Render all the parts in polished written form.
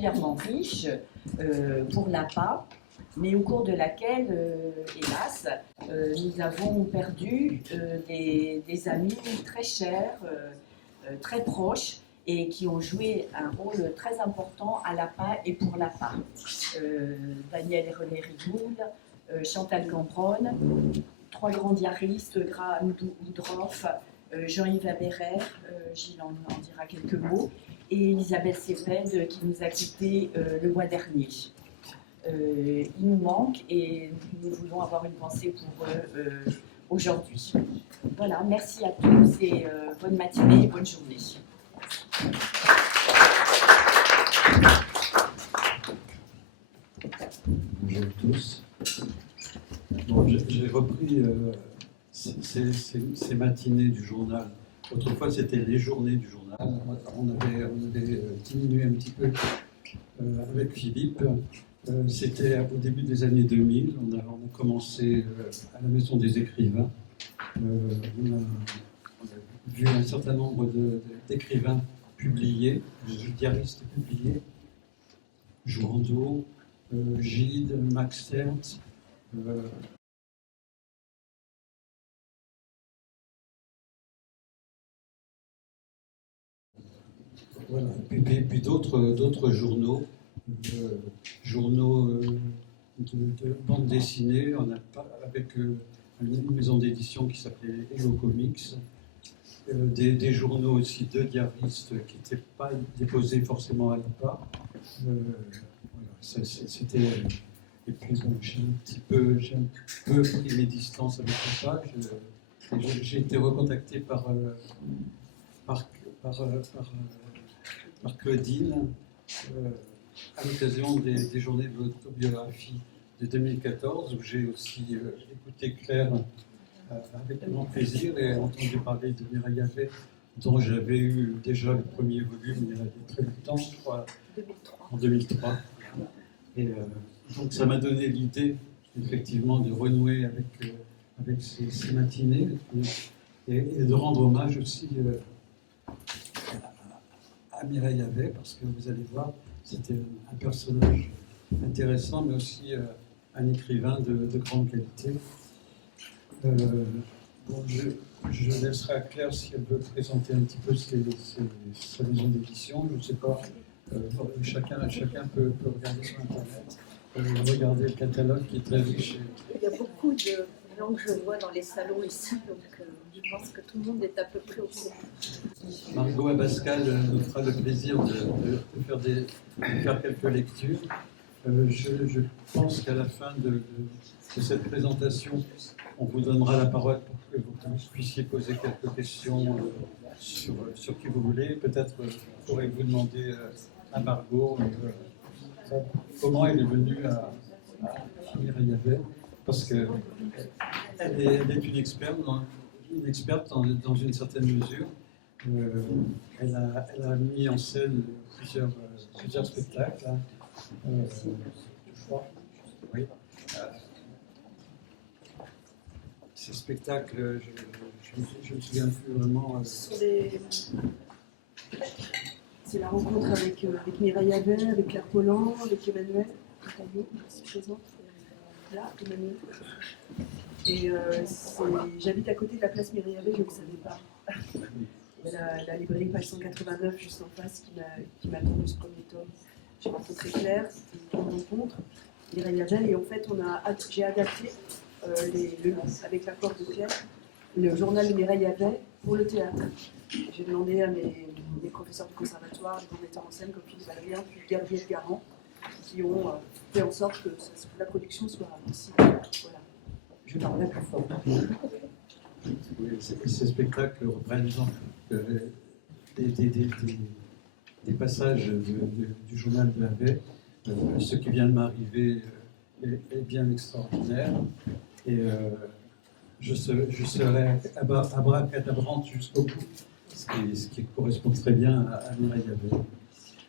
particulièrement riche pour l'APA, mais au cours de laquelle, hélas, nous avons perdu des amis très chers, très proches, et qui ont joué un rôle très important à l'APA et pour l'APA. Daniel et René Rigoul, Chantal Cambronne, 3 grands diaristes, Graham Woodruff, Jean-Yves Aberer, Gilles en dira quelques mots, et Elisabeth Sépède qui nous a quittés le mois dernier. Ils nous manquent et nous voulons avoir une pensée pour eux aujourd'hui. Voilà, merci à tous et bonne matinée et bonne journée. Bonjour à tous. Bon, j'ai repris ces matinées du journal. Autrefois, c'était les journées du journal. On avait diminué un petit peu avec Philippe. C'était au début des années 2000. On a commencé à la Maison des écrivains. On a vu un certain nombre d'écrivains publiés, de diaristes publiés. Jouandeau, Gide, Max Ernst, voilà. Puis d'autres journaux, de bande dessinée. On a avec une maison d'édition qui s'appelait Hello Comics, des journaux aussi de diaristes qui n'étaient pas déposés forcément à l'APA. C'était. Et puis bon, j'ai un peu pris mes distances avec l'APA. J'ai été recontacté par Claudine à l'occasion des journées de l'autobiographie de 2014, où j'ai aussi écouté Claire avec grand plaisir et entendu parler de Mireille Havet, dont j'avais eu déjà le premier volume il y a très longtemps, je crois, en 2003. Et donc ça m'a donné l'idée, effectivement, de renouer avec ces matinées et de rendre hommage aussi à Mireille Havet, parce que vous allez voir, c'était un personnage intéressant, mais aussi un écrivain de grande qualité. Bon, je laisserai à Claire si elle veut présenter un petit peu sa maison d'édition. Je ne sais pas, chacun peut regarder sur Internet, regarder le catalogue qui est très riche. Il y a beaucoup de gens que je vois dans les salons ici, donc je pense que tout le monde est à peu près au courant. Margot Abascal nous fera le plaisir de faire quelques lectures. Je pense qu'à la fin de cette présentation, on vous donnera la parole pour que vous puissiez poser quelques questions sur qui vous voulez. Peut-être pourrez-vous demander à Margot comment elle est venue à Mireille Havet, parce qu'elle est une experte dans une certaine mesure. Elle a mis en scène plusieurs spectacles. Je crois. Oui. Ces spectacles, je ne me souviens plus vraiment. C'est la rencontre avec Mireille Havet, avec Claire Pollan, avec Emmanuel Montagnot, ici présente. Là, Emmanuel. Et j'habite à côté de la place Mireille Havet, je ne le savais pas. Il y a la librairie page 189 juste en face qui m'a tendu ce premier tome. J'ai rencontré Claire, c'était une grande rencontre, Mireille Havet, et en fait j'ai adapté avec l'accord de Claire, le journal de Mireille Havet pour le théâtre. J'ai demandé à mes professeurs du conservatoire, les grands metteurs en scène comme Philippe Valérien, puis Gabriel Garand, qui ont fait en sorte que la production soit possible. Voilà. Je parlerai plus fort. Oui, ces spectacles reprennent des passages du journal de Havet. Ce qui vient de m'arriver est bien extraordinaire. Et je serai abracadabrante jusqu'au bout, ce qui correspond très bien à Mireille Havet.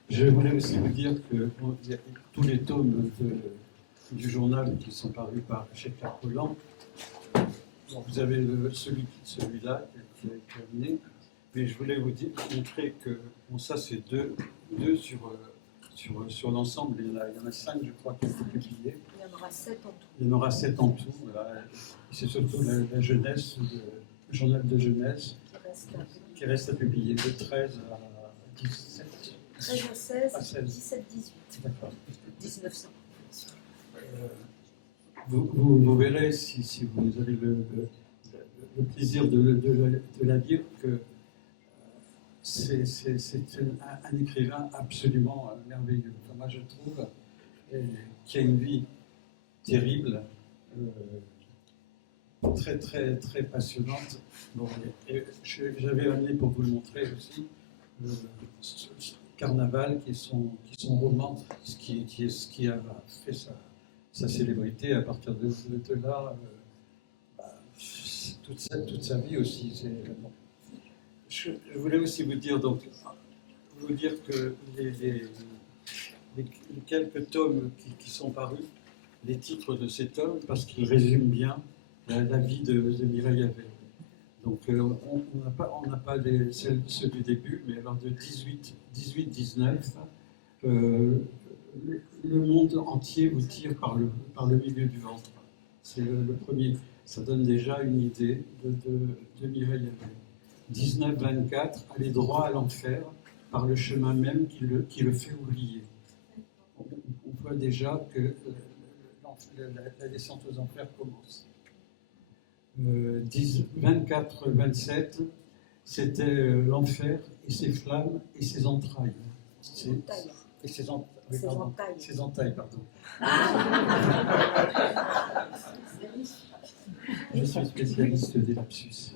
Je voulais aussi vous dire que y a tous les tomes du journal qui sont parus chez Claire Pollan. Vous avez celui-là qui est terminé, mais je voulais vous montrer que ça c'est deux sur sur l'ensemble. Il y en a 5, je crois, qui ont été publiés. Il y en aura 7 en tout. Il y en aura 7 en tout. Voilà. C'est surtout la jeunesse, le journal de jeunesse, qui reste à publier de 13 à 17. 13 à 16, À 16. 17, 18. D'accord. 1900. Vous verrez, si vous avez le plaisir de la lire, que c'est un écrivain absolument merveilleux. Enfin, moi, je trouve, qui a une vie terrible, très, très, très passionnante. Bon, et j'avais amené pour vous le montrer aussi, Carnaval, qui est son roman, ce qui a fait sa célébrité. À partir de là, toute sa vie aussi. Bon. Je voulais aussi vous dire que les quelques tomes qui sont parus, les titres de ces tomes, parce qu'ils résument bien la vie de Mireille Havet. Donc on n'a pas ceux du début, mais alors de 18-19, le monde entier vous tire par le milieu du ventre. C'est le premier. Ça donne déjà une idée de Mireille Havet. 19-24, aller droit à l'enfer par le chemin même qui le fait oublier. On voit déjà que la descente aux enfers commence. 24-27, c'était l'enfer et ses flammes et ses entrailles. Ses entailles, pardon. Je suis spécialiste des lapsus.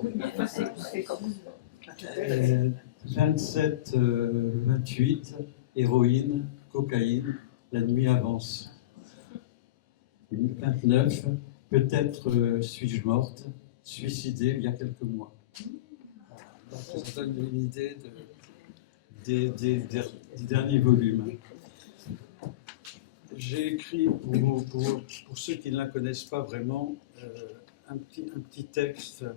27-28, héroïne, cocaïne, la nuit avance. 29, peut-être suis-je morte, suicidée il y a quelques mois. Donc, ça donne une idée des derniers volumes. J'ai écrit, pour ceux qui ne la connaissent pas vraiment, un petit texte que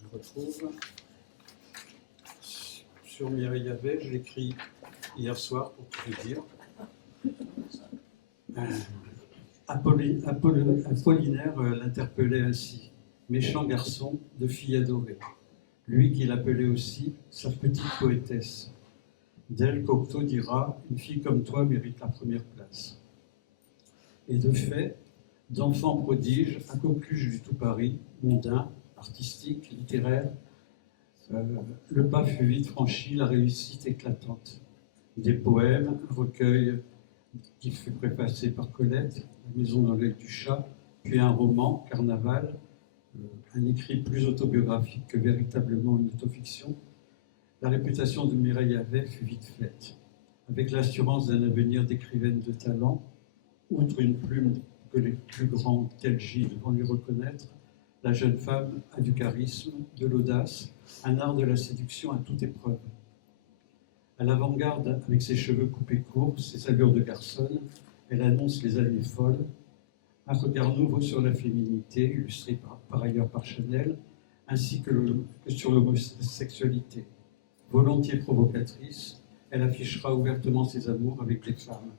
je retrouve sur Mireille Havet. Je l'ai écrit hier soir, pour tout vous dire. Apollinaire l'interpellait ainsi: méchant garçon de fille adorée, lui qui l'appelait aussi sa petite poétesse. D'elle, Cocteau dira: une fille comme toi mérite la première place. Et de fait, d'enfant prodige à coqueluche du tout Paris, mondain, artistique, littéraire, le pas fut vite franchi, la réussite éclatante. Des poèmes, un recueil qui fut préfacé par Colette, La maison dans l'œil du chat, puis un roman, Carnaval, un écrit plus autobiographique que véritablement une autofiction. La réputation de Mireille Havet fut vite faite. Avec l'assurance d'un avenir d'écrivaine de talent, outre une plume que les plus grands tels Gilles vont lui reconnaître, la jeune femme a du charisme, de l'audace, un art de la séduction à toute épreuve. À l'avant-garde, avec ses cheveux coupés courts, ses allures de garçonne, elle annonce les années folles. Un regard nouveau sur la féminité, illustré par ailleurs par Chanel, ainsi que sur l'homosexualité. Volontiers provocatrice, elle affichera ouvertement ses amours avec les femmes.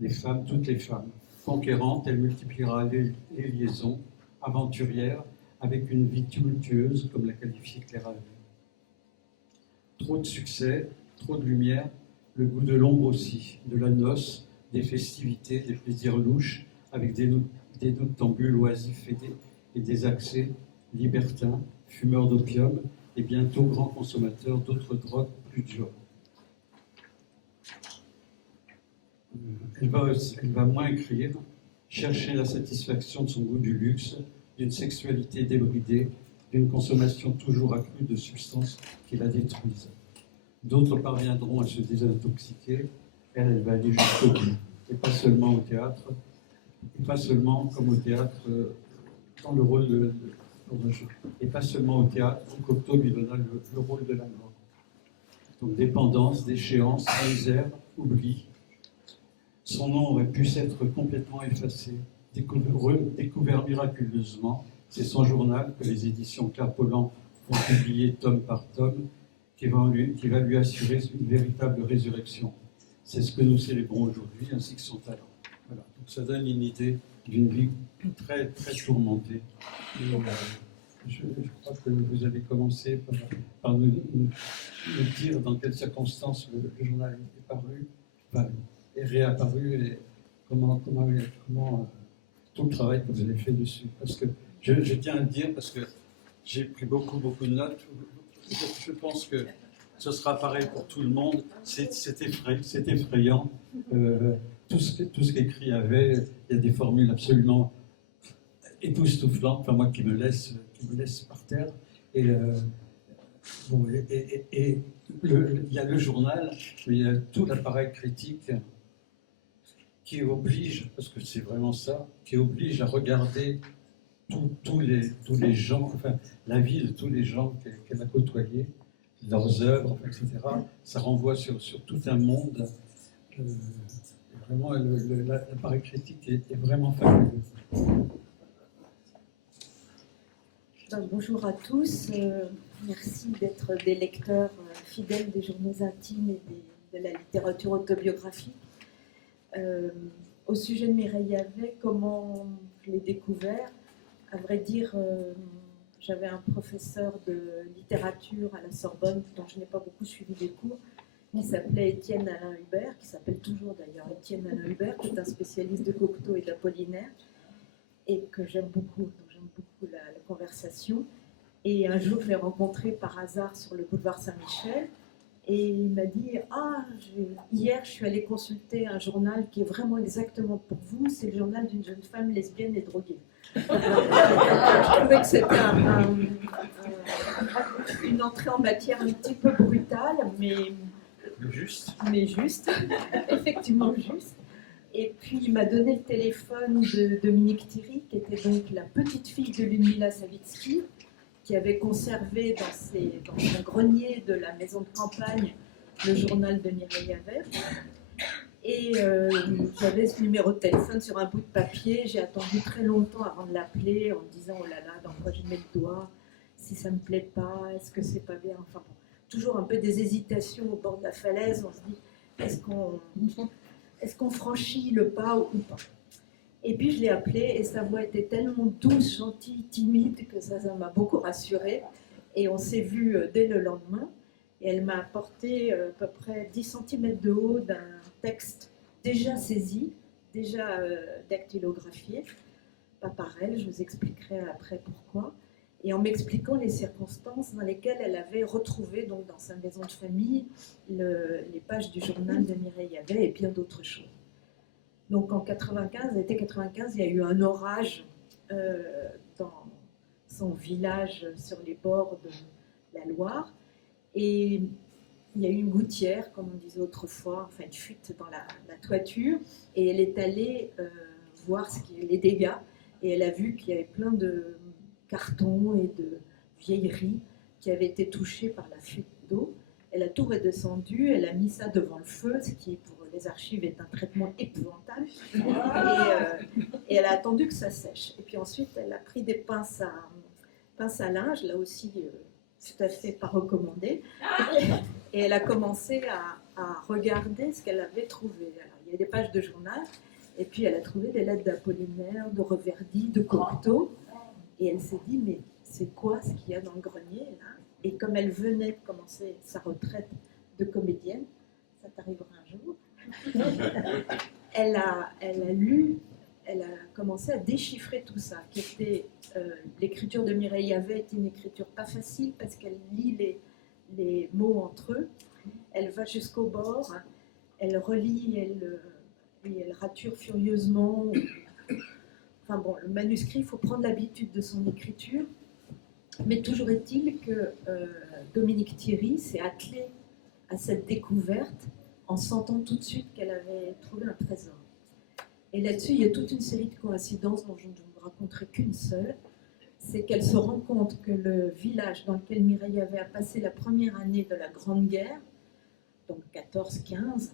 Les femmes, toutes les femmes. Conquérante, elle multipliera les liaisons, aventurière, avec une vie tumultueuse, comme l'a qualifié Claire Havet. Trop de succès, trop de lumière, le goût de l'ombre aussi, de la noce, des festivités, des plaisirs louches, avec des noctambules oisifs et des accès libertins, fumeurs d'opium, et bientôt grands consommateurs d'autres drogues plus dures. Elle va moins écrire, chercher la satisfaction de son goût du luxe, d'une sexualité débridée, d'une consommation toujours accrue de substances qui la détruisent. D'autres parviendront à se désintoxiquer, elle va aller jusqu'au bout, et pas seulement au théâtre, et pas seulement comme au théâtre dans le rôle de et pas seulement au théâtre, où Cocteau lui donna le rôle de la mort. Donc dépendance, déchéance, misère, oubli. Son nom aurait pu s'être complètement effacé, découvert miraculeusement. C'est son journal que les éditions Clair-Pollan vont publier tome par tome, qui va lui assurer une véritable résurrection. c'est ce que nous célébrons aujourd'hui, ainsi que son talent. Voilà. Donc ça donne une idée d'une vie très, très tourmentée. Et, je crois que vous avez commencé par nous dire dans quelles circonstances le journal est paru, est réapparu, et comment tout le travail que vous avez fait dessus. Parce que je tiens à le dire, parce que j'ai pris beaucoup de notes. Je pense que ce sera pareil pour tout le monde. C'est effrayant. Tout ce qu'écrit avait, il y a des formules absolument époustouflantes, enfin moi qui me laisse par terre. Et il y a le journal, mais il y a tout l'appareil critique qui oblige, parce que c'est vraiment ça, qui oblige à regarder tous les gens, enfin la vie de tous les gens qu'elle a côtoyés, leurs œuvres, etc. Ça renvoie sur tout un monde. Vraiment, l'appareil critique est vraiment fabuleux. Bonjour à tous, merci d'être des lecteurs fidèles des journaux intimes et de la littérature autobiographique. Au sujet de Mireille Yavet, comment je l'ai découvert? À vrai dire, j'avais un professeur de littérature à la Sorbonne dont je n'ai pas beaucoup suivi les cours, qui s'appelait Étienne Alain Hubert, qui s'appelle toujours d'ailleurs Étienne Alain Hubert, qui est un spécialiste de Cocteau et d'Apollinaire, et que j'aime beaucoup. La conversation. Et un jour, je l'ai rencontré par hasard sur le boulevard Saint-Michel. Et il m'a dit hier, je suis allée consulter un journal qui est vraiment exactement pour vous. C'est le journal d'une jeune femme lesbienne et droguée. Je trouvais que c'était une entrée en matière un petit peu brutale, mais juste, effectivement juste. Et puis il m'a donné le téléphone de Dominique Thierry, qui était donc la petite fille de Ludmila Savitsky, qui avait conservé dans son grenier de la maison de campagne le journal de Mireille Yavet. Et j'avais ce numéro de téléphone sur un bout de papier. J'ai attendu très longtemps avant de l'appeler en me disant oh là là, dans quoi je mets le doigt, si ça me plaît pas, est-ce que c'est pas bien, enfin bon, toujours un peu des hésitations au bord de la falaise. On se dit est-ce qu'on franchit le pas ou pas? Et puis je l'ai appelée et sa voix était tellement douce, gentille, timide que ça m'a beaucoup rassurée. Et on s'est vu dès le lendemain. Et elle m'a apporté à peu près 10 cm de haut d'un texte déjà saisi, déjà dactylographié. Pas par elle, je vous expliquerai après pourquoi. Et en m'expliquant les circonstances dans lesquelles elle avait retrouvé, donc dans sa maison de famille, les pages du journal de Mireille Yavet et bien d'autres choses. Donc en été 95, il y a eu un orage dans son village sur les bords de la Loire. Et il y a eu une gouttière, comme on disait autrefois, enfin une fuite dans la toiture. Et elle est allée voir les dégâts. Et elle a vu qu'il y avait plein de cartons et de vieilleries qui avaient été touchés par la fuite d'eau. Elle a tout redescendu, elle a mis ça devant le feu, ce qui pour les archives est un traitement épouvantable. Et elle a attendu que ça sèche. Et puis ensuite, elle a pris des pinces à linge, là aussi tout à fait pas recommandé. Et elle a commencé à regarder ce qu'elle avait trouvé. Alors, il y a des pages de journal, et puis elle a trouvé des lettres d'Apollinaire, de Reverdy, de Cocteau. Et elle s'est dit, mais c'est quoi ce qu'il y a dans le grenier là? Et comme elle venait de commencer sa retraite de comédienne, ça t'arrivera un jour, elle a commencé à déchiffrer tout ça, qui était l'écriture de Mireille Yavet est une écriture pas facile parce qu'elle lit les mots entre eux, elle va jusqu'au bord, elle relit, elle rature furieusement. Enfin bon, le manuscrit, il faut prendre l'habitude de son écriture, mais toujours est-il que Dominique Thierry s'est attelée à cette découverte en sentant tout de suite qu'elle avait trouvé un trésor. Et là-dessus, il y a toute une série de coïncidences dont je ne vous raconterai qu'une seule. C'est qu'elle se rend compte que le village dans lequel Mireille Yavet a passé la première année de la Grande Guerre, donc 14-15,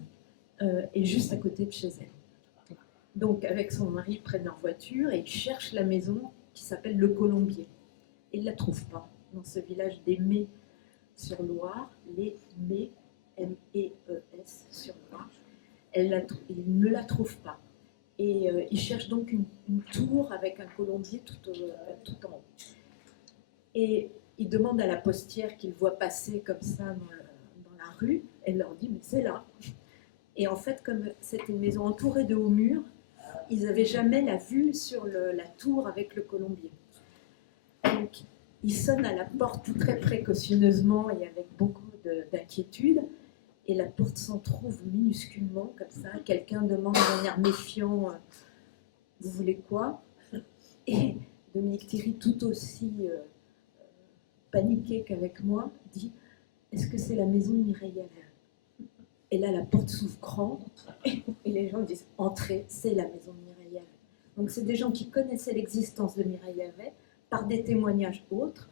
est juste à côté de chez elle. Donc avec son mari, ils prennent leur voiture et ils cherchent la maison qui s'appelle Le Colombier. Ils ne la trouvent pas dans ce village des Mets sur Loire, les Mets, M-E-E-S sur Loire. il ne la trouve pas. Et il cherche donc une tour avec un colombier tout en haut. Et il demande à la postière qu'il voit passer comme ça dans la rue. Elle leur dit, mais c'est là. Et en fait, comme c'était une maison entourée de hauts murs, ils n'avaient jamais la vue sur la tour avec le colombier. Donc, il sonne à la porte très précautionneusement et avec beaucoup d'inquiétude. Et la porte s'entrouvre minusculement, comme ça. Quelqu'un demande d'un air méfiant, vous voulez quoi? Et Dominique Thierry, tout aussi paniqué qu'avec moi, dit, est-ce que c'est la maison de Mireille Yavert? Et là, la porte s'ouvre grand, et les gens disent, entrez, c'est la maison de Mireille Yavert. Donc c'est des gens qui connaissaient l'existence de Mireille Yavert par des témoignages autres,